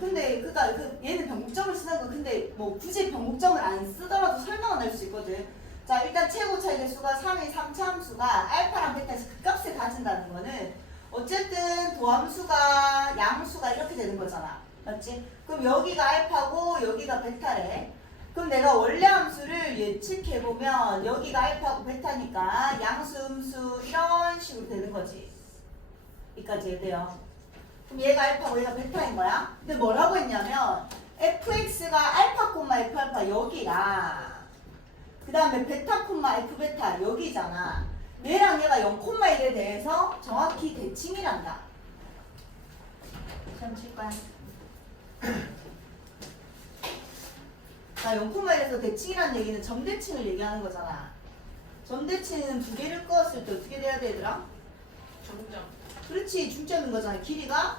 근데 그니까 그 얘는 변곡점을 쓰는 거 근데 뭐 굳이 변곡점을 안 쓰더라도 설명은 할 수 있거든. 자 일단 최고 차이 개수가 3의 3차 함수가 알파랑 베타에서 극값을 가진다는 거는 어쨌든 도함수가 양수가 이렇게 되는 거잖아. 맞지? 그럼 여기가 알파고 여기가 베타래. 그럼 내가 원래 함수를 예측해 보면 여기가 알파고 베타니까 양수 음수 이런 식으로 되는 거지. 여기까지 돼요. 그럼 얘가 알파고 얘가 베타인 거야. 근데 뭐라고 했냐면 fx가 알파 콤마 f 알파 여기라. 그 다음에 베타 콤마 f 베타 여기잖아. 얘랑 얘가 0 콤마 1에 대해서 정확히 대칭이란다. 시험 칠 거야. 자, 0 콤마 1에서 대칭이라는 얘기는 점대칭을 얘기하는 거잖아. 점대칭은 두 개를 끄었을 때 어떻게 돼야 되더라? 점점. 그렇지 중점인 거잖아 길이가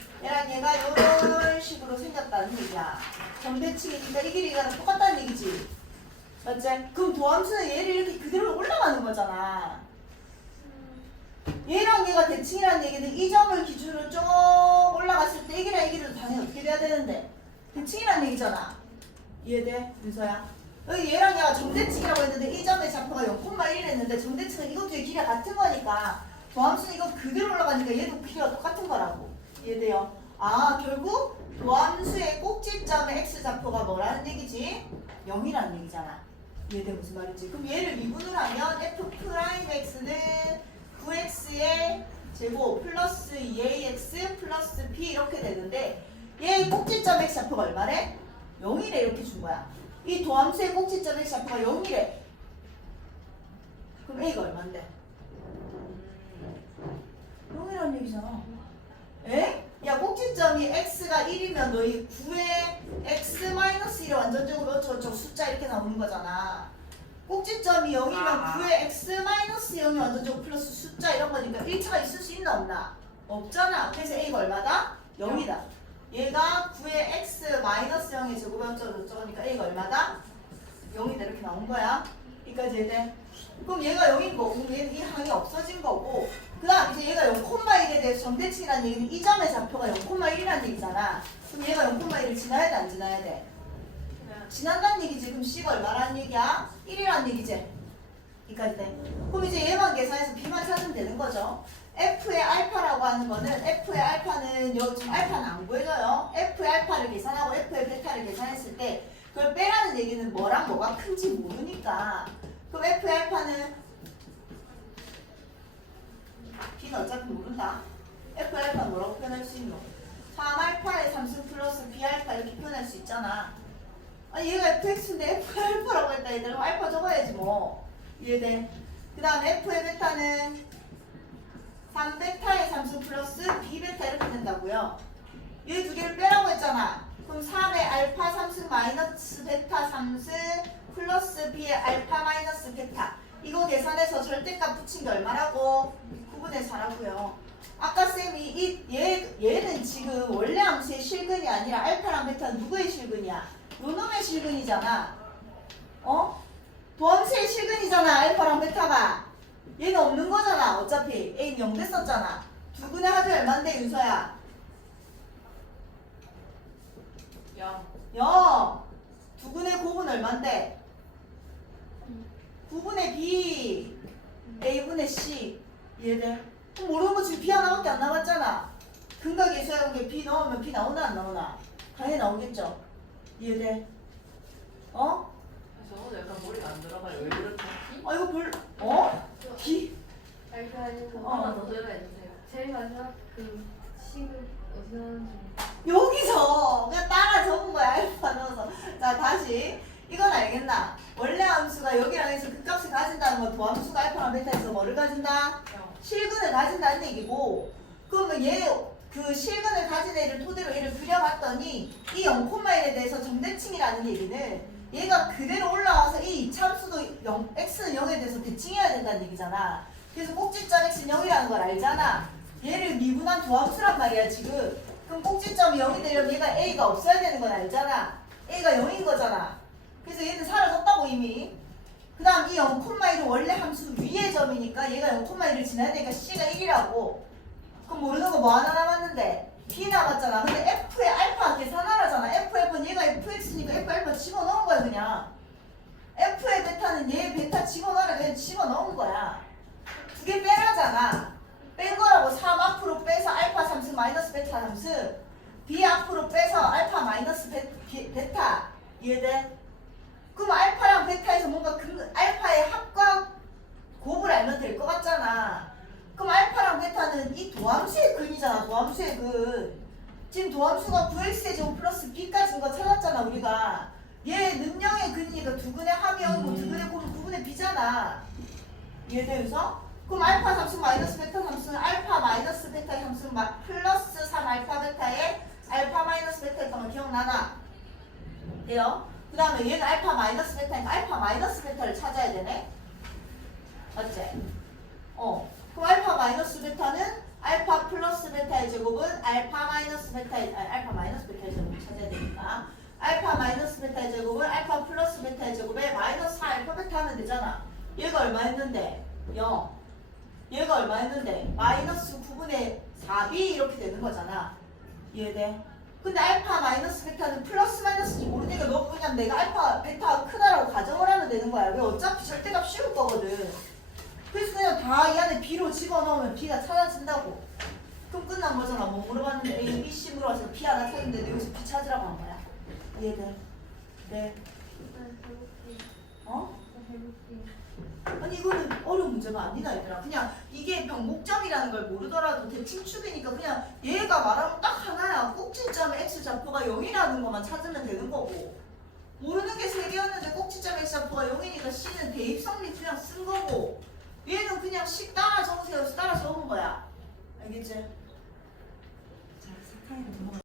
얘랑 얘가 이런 식으로 생겼다는 얘기야 점대칭이니까 이 길이가 똑같다는 얘기지 맞지? 그럼 도함수는 얘를 이렇게 그대로 올라가는 거잖아 얘랑 얘가 대칭이라는 얘기는 이 점을 기준으로 쭉 올라갔을 때이 길이랑 이 길이도 당연히 어떻게 돼야 되는데 대칭이라는 얘기잖아 이해돼? 윤서야? 얘랑 얘가 정대칭이라고 했는데 이 점의 좌표가 0,1 했는데 정대칭은 이것 뒤에 길이가 같은 거니까 도함수는 이거 그대로 올라가니까 얘도 길이가 똑같은 거라고 이해돼요? 아 결국 도함수의 꼭지점의 x 좌표가 뭐라는 얘기지? 0이라는 얘기잖아 이해돼 무슨 말인지 그럼 얘를 미분을 하면 f 프라임 x는 9x의 제곱 플러스 2ax 플러스 b 이렇게 되는데 얘의 꼭지점 x 좌표가 얼마래? 0이래 이렇게 준 거야 이 도함수의 꼭지점 x 좌표가 0이래 그럼 a가 얼만데? 0이라는 얘기잖아 에? 야 꼭지점이 x가 1이면 너희 9에 x-1을 완전적으로 어쩌고저쩌고 숫자 이렇게 나오는 거잖아 꼭지점이 0이면 아. 9에 x-0이 완전적으로 플러스 숫자 이런 거니까 1차가 있을 수 있나 없나? 없잖아 그래서 a가 얼마다? 0이다 얘가 9에 x-0의 제곱이 어쩌고저쩌고니까 a가 얼마다? 0이다 이렇게 나온 거야 여기까지 해야 그럼 얘가 0인 거고 그럼 얘는 이 항이 없어진 거고 그 다음 이제 얘가 0,1에 대해서 점대칭이라는 얘기는 이 점의 좌표가 0,1이라는 얘기잖아. 그럼 얘가 0,1을 지나야 돼 안 지나야 돼? 지난다는 얘기지. 그럼 C가 얼마라는 얘기야? 1이라는 얘기지. 여기까지 돼 그럼 이제 얘만 계산해서 B만 찾으면 되는 거죠. F의 알파라고 하는 거는 F의 알파는 여기 지금 알파는 안 보여져요. F의 알파를 계산하고 F의 베타를 계산했을 때 그걸 빼 라는 얘기는 뭐랑 뭐가 큰지 모르니까. 그럼 F의 알파는 B는 어차피 모른다. F의 알파 뭐라고 표현할 수 있노? 3 알파의 3승 플러스 B알파 이렇게 표현할 수 있잖아. 아니 얘가 fx인데 f 알파라고 했다. 얘들 알파 적어야지 뭐. 이해돼? 그 다음 f의 베타는 3베타의 3승 플러스 b베타 이렇게 된다고요. 얘 두 개를 빼라고 했잖아. 그럼 3의 알파 3승 마이너스 베타 3승 플러스 b의 알파 마이너스 베타 이거 계산해서 절대값 붙인 게 얼마라고? 9분의 4라고요 아까 쌤이 이, 얘, 얘는 지금 원래 함수의 실근이 아니라 알파랑 베타는 누구의 실근이야? 요놈의 실근이잖아. 어? 도함수의 실근이잖아. 알파랑 베타가. 얘는 없는 거잖아. 어차피 A는 0 됐었잖아. 두근의 합이 얼만데 윤서야? 영. 0. 두근의 곱은 얼만데? 9분의 B. A분의 C. 이해돼? 그럼 모르는 거 지금 B 하나밖에 안 남았잖아. 근각의 수학관계 B 넣으면 B 나오나 안 나오나? 당연히 나오겠죠. 이해돼? 어? 저도 약간 머리가 안 들어가요. 왜 그렇지? 아 이거 별 어? 기? 알고 아니고 어. 하나 더 설명해주세요. 제일 마지막 그 하는지 여기서 그냥 따라 적은 거야 알파 넣어서 자 다시 이건 알겠나? 원래 함수가 여기랑 해서 그 값을 가진다는 건 도함수가 알파랑 베타에서 뭐를 가진다? 영. 실근을 가진다는 얘기고 그러면 얘그 실근을 가진 애를 토대로 얘를 그려봤더니 이 0,1에 대해서 정대칭이라는 얘기는 얘가 그대로 올라와서 이 참수도 0, x는 0에 대해서 대칭해야 된다는 얘기잖아. 그래서 꼭지점 x는 0이라는 걸 알잖아. 얘를 미분한 도함수란 말이야 지금. 그럼 꼭지점이 0이 되려면 얘가 a가 없어야 되는 건 알잖아. a가 0인 거잖아. 그래서 얘는 사라졌다고 이미. 그 다음 이 0,1은 원래 함수 위의 점이니까 얘가 0,1을 지나야 되니까 c가 1이라고. 그럼 모르는 거 뭐 하나 남았는데? p 남았잖아. 근데 f의 알파 계산하라잖아. ff는 얘가 fx니까 f 알파 집어넣은 거야 그냥. f의 베타는 얘 베타 집어넣으라 그냥 집어넣은 거야. 두 개 빼라잖아. 뺀 거라고 3 앞으로 빼서 알파 3승 마이너스 베타 3승 b 앞으로 빼서 알파 마이너스 베, 비- 베타 이해돼? 그럼 알파랑 베타에서 뭔가 그 알파의 합과 곱을 알면 될 것 같잖아. 그럼 알파랑 베타는 이 도함수의 근이잖아. 도함수의 근. 지금 도함수가 9x의 제곱 플러스 b까지인 거 찾았잖아 우리가. 얘 능량의 근이니까 두 근의 합이 0이고 두 근의 곱은 9분의 b잖아. 이해되면서? 그럼 알파 함수 마이너스 베타 함수는 알파 마이너스 베타의 함수는 마- 플러스 3 알파 베타의 알파 마이너스 베타였던 거 기억나나? 돼요? 그 다음에 얘는 알파 마이너스 베타니까 알파 마이너스 베타를 찾아야 되네? 맞지? 어. 그럼 알파 마이너스 베타는 알파 플러스 베타의 제곱은 알파 마이너스 베타의 아니, 알파 마이너스 베타의 제곱을 찾아야 되니까 알파 마이너스 베타의 제곱은 알파 플러스 베타의 제곱에 마이너스 4 알파 베타 하면 되잖아. 얘가 얼마 했는데? 0. 얘가 얼마 했는데? 마이너스 9분의 4b 이렇게 되는 거잖아. 이해돼? 근데 알파 마이너스 베타는 플러스 마이너스인지 모르니까 너 그냥 내가 알파 베타가 크다라고 가정을 하면 되는 거야. 왜 어차피 절대값 씌울 거거든. 그래서 그냥 다 이 안에 b로 집어넣으면 b가 찾아진다고. 그럼 끝난 거잖아. 뭐 물어봤는데 A, B, C 물어봐서 b 하나 찾는데 여기서 b 찾으라고 한 거야. 이해돼? 네. 나 해볼게. 어? 음. 아니 이거는 어려운 문제가 아니다 얘들아. 그냥 이게 병목점이라는 걸 모르더라도 대충 축이니까 그냥 얘가 말하면 딱 하나야. 꼭지점 x좌표가 0이라는 것만 찾으면 되는 거고. 모르는 게 3개였는데 꼭지점 x좌표가 0이니까 c는 대입성 및 그냥 쓴 거고. 얘는 그냥 c 따라 적으세요. 따라 적은 거야. 알겠지? 자, 사카이로 넘어가.